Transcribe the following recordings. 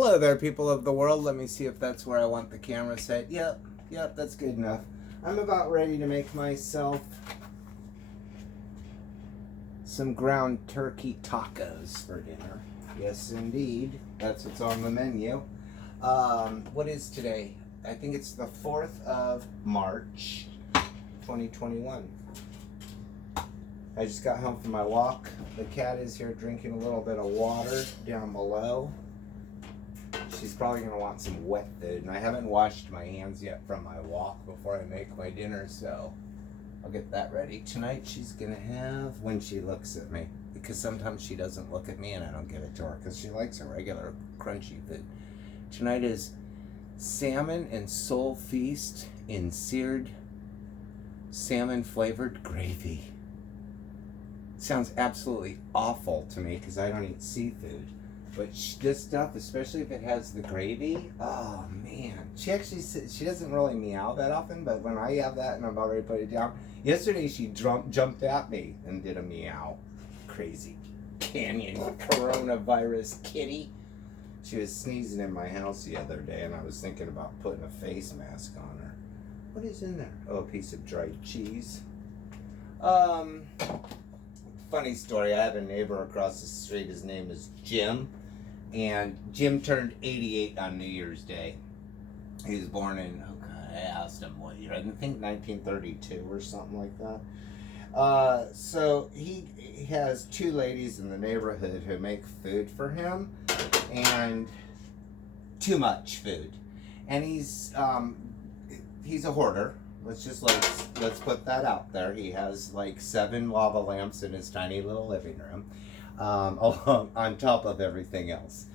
Hello there, people of the world. Let me see if that's where I want the camera set. Yep, that's good enough. I'm about ready to make myself some ground turkey tacos for dinner. Yes, indeed. That's what's on the menu. What is today? I think it's the 4th of March, 2021. I just got home from my walk. The cat is here drinking a little bit of water down below. She's probably going to want some wet food, and I haven't washed my hands yet from my walk before I make my dinner, so I'll get that ready. Tonight she's going to have, when she looks at me, because sometimes she doesn't look at me and I don't give it to her because she likes her regular crunchy food. Tonight is salmon and soul feast in seared salmon flavored gravy. Sounds absolutely awful to me because I don't eat seafood. But this stuff, especially if it has the gravy, oh man. She actually says, she doesn't really meow that often, but when I have that and I'm about ready to put it down, yesterday she jumped at me and did a meow. Crazy canyon coronavirus kitty. She was sneezing in my house the other day and I was thinking about putting a face mask on her. What is in there? Oh, a piece of dried cheese. Funny story, I have a neighbor across the street, his name is Jim, and Jim turned 88 on New Year's Day. He was born in, oh God, I asked him what year, I think 1932 or something like that. So he has two ladies in the neighborhood who make food for him, and too much food. And he's a hoarder. Let's put that out there. He has like 7 lava lamps in his tiny little living room, on top of everything else.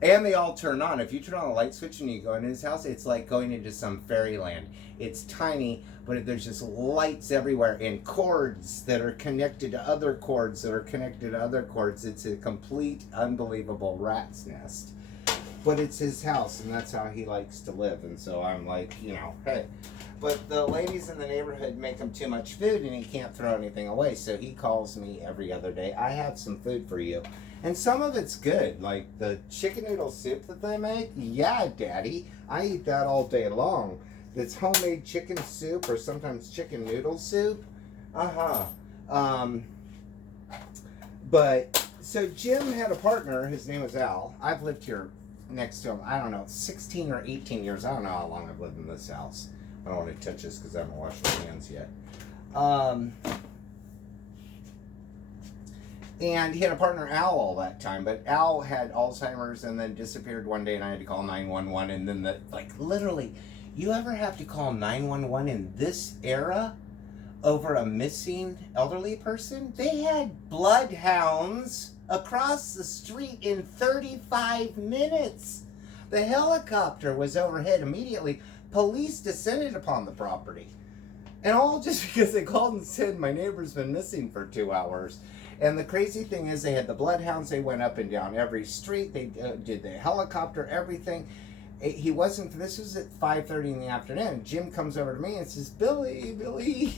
And they all turn on. If you turn on a light switch and you go into his house, it's like going into some fairyland. It's tiny, but there's just lights everywhere and cords that are connected to other cords that are connected to other cords. It's a complete, unbelievable rat's nest. But it's his house, and that's how he likes to live. And so I'm like, hey. But the ladies in the neighborhood make him too much food, and he can't throw anything away. So he calls me every other day. I have some food for you. And some of it's good, like the chicken noodle soup that they make. Yeah, Daddy, I eat that all day long. It's homemade chicken soup or sometimes chicken noodle soup. But, so Jim had a partner. His name was Al. I've lived here next to him, I don't know, 16 or 18 years. I don't know how long I've lived in this house. I don't want to touch this because I haven't washed my hands yet. And he had a partner, Al, all that time. But Al had Alzheimer's and then disappeared one day, and I had to call 911. And then, literally, you ever have to call 911 in this era over a missing elderly person? They had bloodhounds across the street in 35 minutes. The helicopter was overhead immediately. Police descended upon the property. And all just because they called and said, my neighbor's been missing for 2 hours. And the crazy thing is they had the bloodhounds. They went up and down every street. They did the helicopter, everything. He wasn't, this was at 5:30 in the afternoon. Jim comes over to me and says, Billy,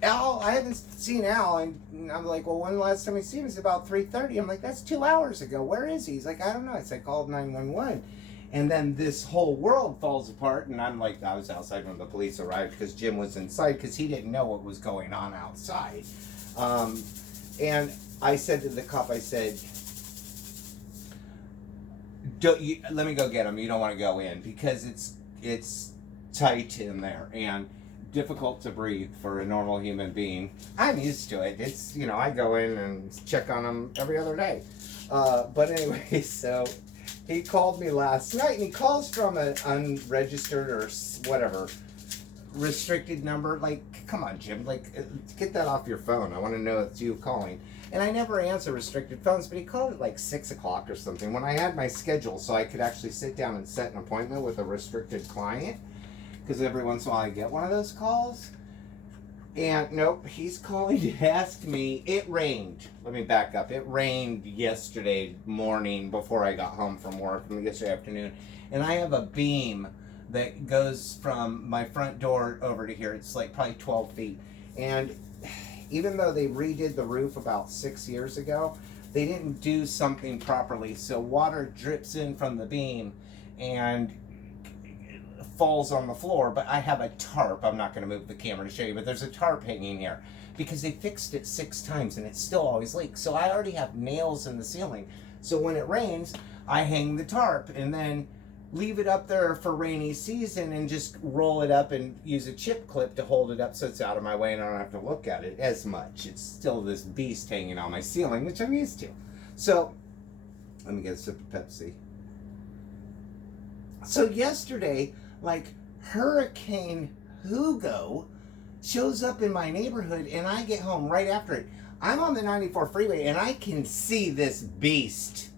Al, I haven't seen Al. And I'm like, well, when the last time we seen him? It's about 3:30. I'm like, that's 2 hours ago. Where is he? He's like, I don't know. I said, I called 911. And then this whole world falls apart, and I'm like, I was outside when the police arrived because Jim was inside because he didn't know what was going on outside. And I said to the cop, I said, let me go get him. You don't want to go in because it's tight in there and difficult to breathe for a normal human being. I'm used to it. It's, I go in and check on him every other day. But anyway, so he called me last night, and he calls from an unregistered or whatever restricted number. Like, come on, Jim, get that off your phone. I want to know it's you calling. And I never answer restricted phones, but he called at like 6 o'clock or something when I had my schedule so I could actually sit down and set an appointment with a restricted client, because every once in a while I get one of those calls. And nope, he's calling to ask me. It rained. Let me back up. It rained yesterday morning before I got home from work, yesterday afternoon. And I have a beam that goes from my front door over to here. It's like probably 12 feet. And even though they redid the roof about 6 years ago, they didn't do something properly. So water drips in from the beam and falls on the floor. But I have a tarp. I'm not going to move the camera to show you, but there's a tarp hanging here because they fixed it 6 times and it still always leaks. So I already have nails in the ceiling. So when it rains, I hang the tarp and then leave it up there for rainy season and just roll it up and use a chip clip to hold it up so it's out of my way and I don't have to look at it as much. It's still this beast hanging on my ceiling, which I'm used to. So let me get a sip of Pepsi. So yesterday, like, Hurricane Hugo shows up in my neighborhood and I get home right after it. I'm on the 94 freeway and I can see this beast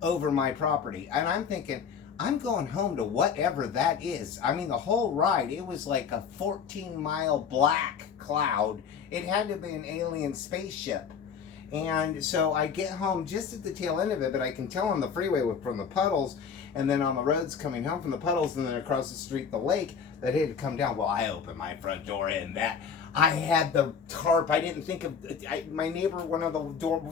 over my property. And I'm thinking, I'm going home to whatever that is. I mean, the whole ride, it was like a 14-mile black cloud. It had to be an alien spaceship. And so I get home just at the tail end of it, but I can tell on the freeway from the puddles, and then on the roads coming home from the puddles, and then across the street, the lake, that it had come down. Well, I opened my front door, and that I had the tarp. I didn't think of my neighbor, one of the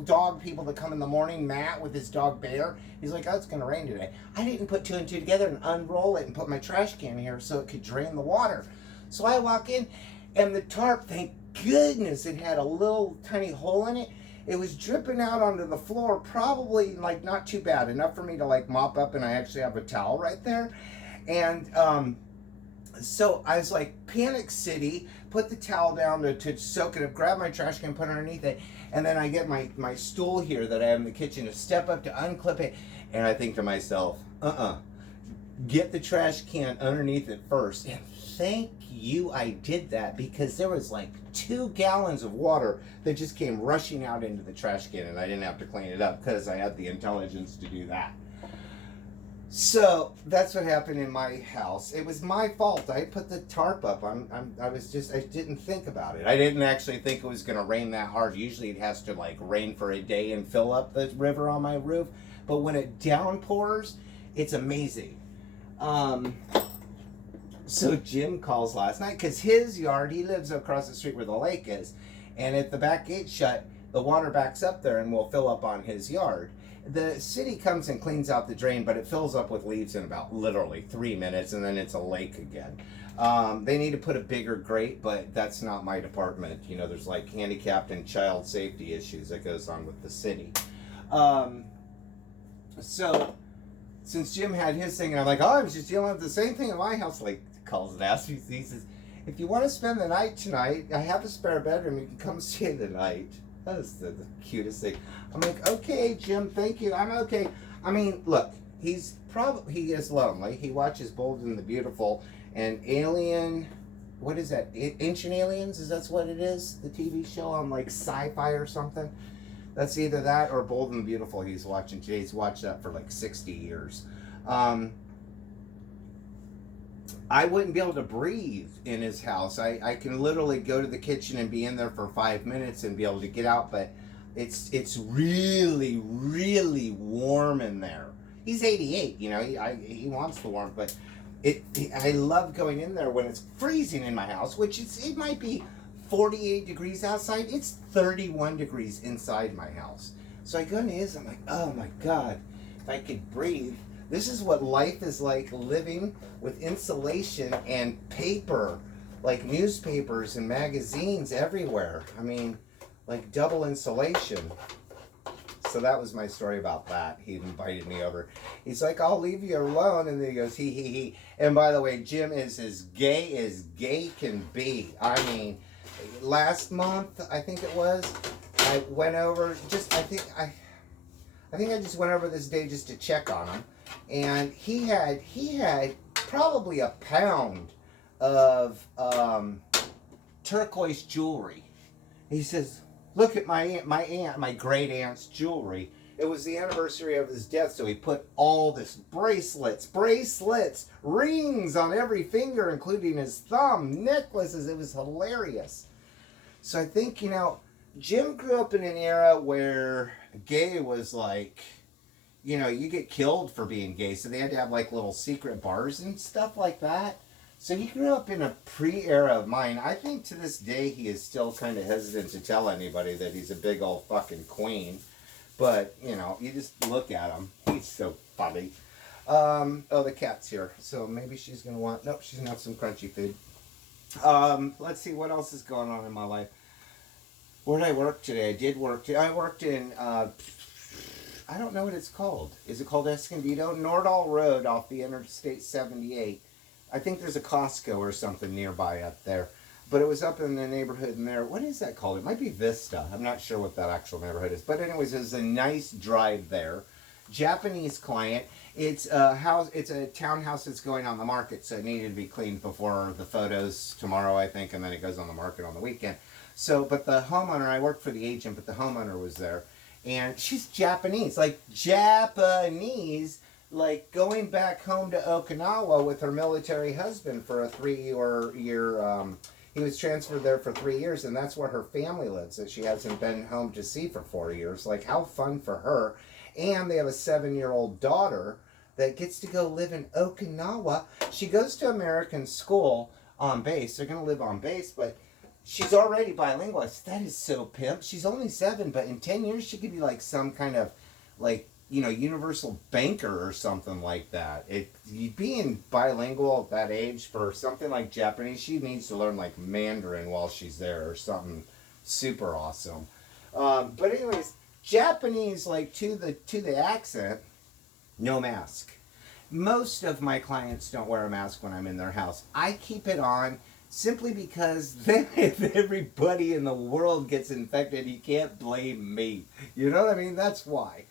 dog people that come in the morning, Matt, with his dog Bear. He's like, "Oh, it's gonna rain today." I didn't put 2 and 2 together and unroll it and put my trash can here so it could drain the water. So I walk in, and the tarp, thank goodness, it had a little tiny hole in it. It was dripping out onto the floor, probably like not too bad, enough for me to like mop up, and I actually have a towel right there. And so I was like, panic city, put the towel down to soak it up, grab my trash can, put it underneath it, and then I get my stool here that I have in the kitchen to step up to unclip it, and I think to myself, get the trash can underneath it first. And thank you I did that, because there was like 2 gallons of water that just came rushing out into the trash can, and I didn't have to clean it up because I had the intelligence to do that. So that's what happened in my house. It was my fault. I put the tarp up. I didn't think about it. I didn't actually think it was going to rain that hard. Usually it has to like rain for a day and fill up the river on my roof. But when it downpours, it's amazing. So Jim calls last night because his yard, he lives across the street where the lake is. And if the back gate's shut, the water backs up there and will fill up on his yard. The city comes and cleans out the drain, but it fills up with leaves in about literally 3 minutes, and then it's a lake again. They need to put a bigger grate, but that's not my department. You know, there's like handicapped and child safety issues that goes on with the city. So since Jim had his thing, and I'm like, oh, I was just dealing with the same thing in my house. Like, calls and asks me, he says, if you want to spend the night tonight, I have a spare bedroom. You can come stay the night. That is the cutest thing. I'm like, okay, Jim, thank you. I'm okay. I mean, look, he is lonely. He watches Bold and the Beautiful and Alien. What is that? Ancient Aliens? Is that what it is? The TV show on like Sci-Fi or something? That's either that or Bold and the Beautiful he's watching today. He's watched that for like 60 years. I wouldn't be able to breathe in his house. I can literally go to the kitchen and be in there for 5 minutes and be able to get out, but it's really, really warm in there. He's 88, you know, he wants the warmth, but I love going in there when it's freezing in my house, which it might be 48 degrees outside. It's 31 degrees inside my house. So I go in his, I'm like, oh my God, if I could breathe. This is what life is like, living with insulation and paper, like newspapers and magazines everywhere. I mean, like double insulation. So that was my story about that. He invited me over. He's like, I'll leave you alone. And then he goes, he. And by the way, Jim is as gay can be. I mean, last month, I think it was, I went over, I think I just went over this day just to check on him. And he had probably a pound of turquoise jewelry. He says, look at my great aunt's jewelry. It was the anniversary of his death, so he put all this bracelets, rings on every finger, including his thumb, necklaces. It was hilarious. So I think, you know, Jim grew up in an era where gay was like, you know, you get killed for being gay, so they had to have like little secret bars and stuff like that. So he grew up in a pre-era of mine. I think to this day he is still kind of hesitant to tell anybody that he's a big old fucking queen. But, you know, you just look at him. He's so funny. Oh, the cat's here. So maybe she's going to want... Nope, she's going to have some crunchy food. Let's see what else is going on in my life. Where did I work today? I did work today. I worked in... I don't know what it's called. Is it called Escondido? Nordall Road off the Interstate 78. I think there's a Costco or something nearby up there. But it was up in the neighborhood in there. What is that called? It might be Vista. I'm not sure what that actual neighborhood is. But anyways, it was a nice drive there. Japanese client. It's a house. It's a townhouse that's going on the market, so it needed to be cleaned before the photos tomorrow, I think, and then it goes on the market on the weekend. So, but the homeowner, I worked for the agent, but the homeowner was there. And she's Japanese, like going back home to Okinawa with her military husband for a 3-year. He was transferred there for 3 years, and that's where her family lives. That she hasn't been home to see for 4 years. Like, how fun for her! And they have a 7-year-old daughter that gets to go live in Okinawa. She goes to American school on base. They're gonna live on base, but she's already bilingual. That is so pimp. She's only 7, but in 10 years she could be like some kind of, like, you know, universal banker or something like that. Being bilingual at that age for something like Japanese, she needs to learn like Mandarin while she's there or something super awesome. But anyways, Japanese, like to the accent, no mask. Most of my clients don't wear a mask when I'm in their house. I keep it on. Simply because then if everybody in the world gets infected, you can't blame me. You know what I mean? That's why.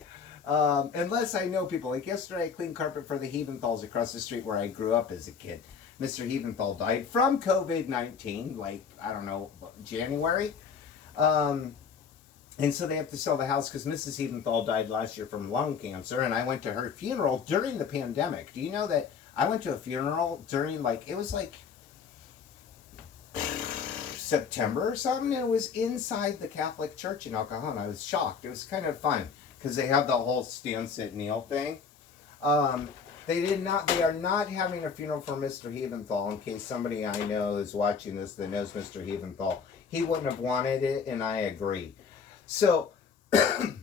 Unless I know people. Like yesterday, I cleaned carpet for the Heaventhals across the street where I grew up as a kid. Mr. Heaventhal died from COVID-19, like, I don't know, January. And so they have to sell the house because Mrs. Heaventhal died last year from lung cancer, and I went to her funeral during the pandemic. Do you know that I went to a funeral during, like, it was like September or something, and it was inside the Catholic Church in El Cajon. I was shocked. It was kind of fun because they have the whole stand, sit, kneel thing. They are not having a funeral for Mr. Heaventhal. In case somebody I know is watching this that knows Mr. Heaventhal, he wouldn't have wanted it, and I agree. So I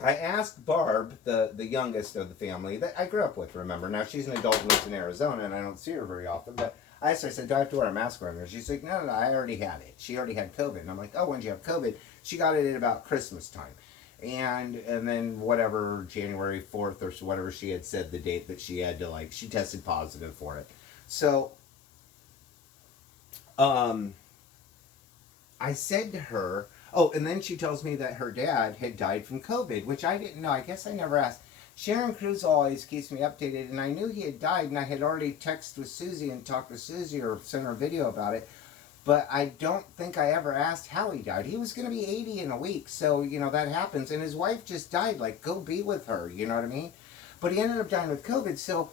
asked Barb, the youngest of the family that I grew up with. Remember, now she's an adult and lives in Arizona, and I don't see her very often, but I said, do I have to wear a mask around here? She's like, no, I already had it. She already had COVID. And I'm like, oh, when did you have COVID? She got it at about Christmas time. And then whatever, January 4th or whatever she had said the date that she had to, like, she tested positive for it. So, I said to her, oh, and then she tells me that her dad had died from COVID, which I didn't know. I guess I never asked. Sharon Cruz always keeps me updated, and I knew he had died, and I had already texted with Susie and talked with Susie or sent her a video about it, but I don't think I ever asked how he died. He was going to be 80 in a week, so, you know, that happens, and his wife just died. Like, go be with her, you know what I mean? But he ended up dying with COVID, so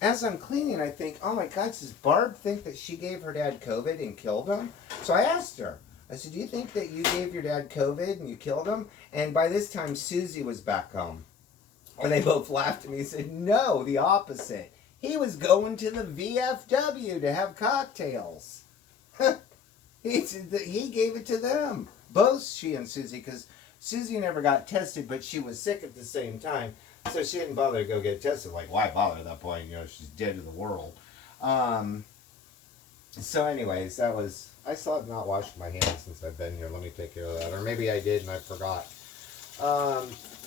as I'm cleaning, I think, oh my God, does Barb think that she gave her dad COVID and killed him? So I asked her. I said, do you think that you gave your dad COVID and you killed him? And by this time, Susie was back home. And they both laughed at me and said, no, the opposite. He was going to the VFW to have cocktails. He gave it to them. Both she and Susie, because Susie never got tested, but she was sick at the same time. So she didn't bother to go get tested. Like, why bother at that point? You know, she's dead to the world. So anyways, that was... I still have not washed my hands since I've been here. Let me take care of that. Or maybe I did and I forgot.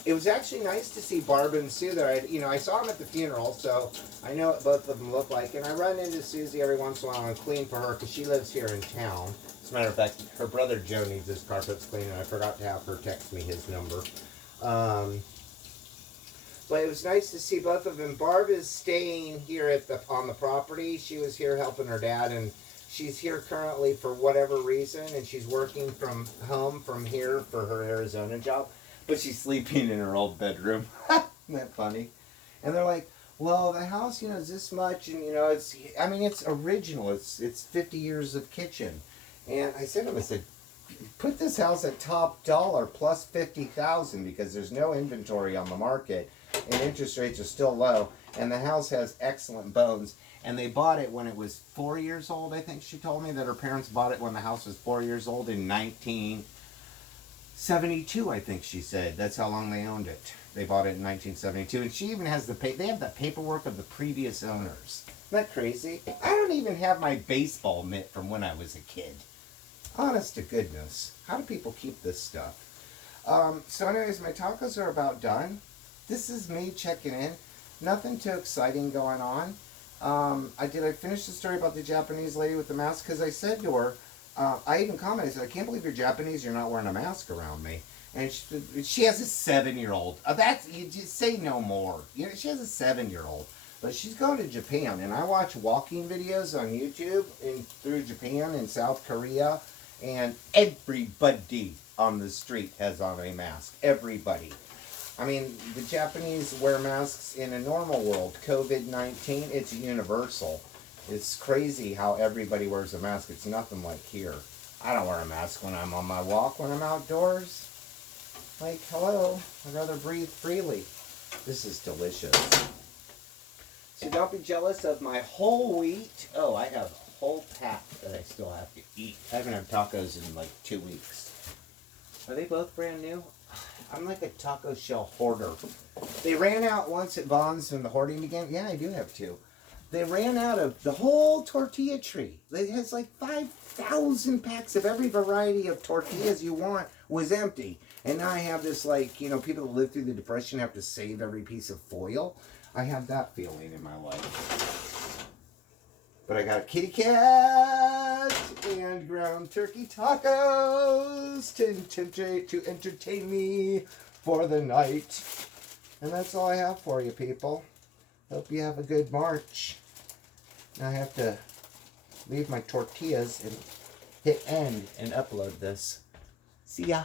It was actually nice to see Barb and Sue there. I saw them at the funeral, so I know what both of them look like. And I run into Susie every once in a while and clean for her because she lives here in town. As a matter of fact, her brother Joe needs his carpets cleaned, and I forgot to have her text me his number. But it was nice to see both of them. Barb is staying here on the property. She was here helping her dad, and she's here currently for whatever reason, and she's working from home from here for her Arizona job. But she's sleeping in her old bedroom. Isn't that funny? And they're like, well, the house, is this much, and, it's original. It's 50 years of kitchen. And I said to him, put this house at top dollar plus $50,000 because there's no inventory on the market, and interest rates are still low, and the house has excellent bones. And they bought it when it was 4 years old, I think she told me, that her parents bought it when the house was 4 years old in 19... 72, I think she said. That's how long they owned it. They bought it in 1972, and she even has they have the paperwork of the previous owners. Isn't that crazy? I don't even have my baseball mitt from when I was a kid. Honest to goodness. How do people keep this stuff? So anyways, my tacos are about done. This is me checking in. Nothing too exciting going on. I finished the story about the Japanese lady with the mask? Because I said to her, I even commented, I said, I can't believe you're Japanese, you're not wearing a mask around me. And she has a 7-year-old. You just say no more. You know, she has a 7-year-old. But she's going to Japan, and I watch walking videos on YouTube through Japan and South Korea, and everybody on the street has on a mask. Everybody. I mean, the Japanese wear masks in a normal world. COVID-19, it's universal. It's crazy how everybody wears a mask. It's nothing like here. I don't wear a mask when I'm on my walk, when I'm outdoors. Like, hello, I'd rather breathe freely. This is delicious. So don't be jealous of my whole wheat. Oh, I have a whole pack that I still have to eat. I haven't had tacos in like 2 weeks. Are they both brand new? I'm like a taco shell hoarder. They ran out once at Vaughn's when the hoarding began. Yeah, I do have 2. They ran out of the whole tortilla tree. It has like 5,000 packs of every variety of tortillas you want was empty. And now I have this, like, you know, people that live through the Depression have to save every piece of foil. I have that feeling in my life. But I got a kitty cat and ground turkey tacos to entertain me for the night. And that's all I have for you, people. Hope you have a good March. Now I have to leave my tortillas and hit end and upload this. See ya.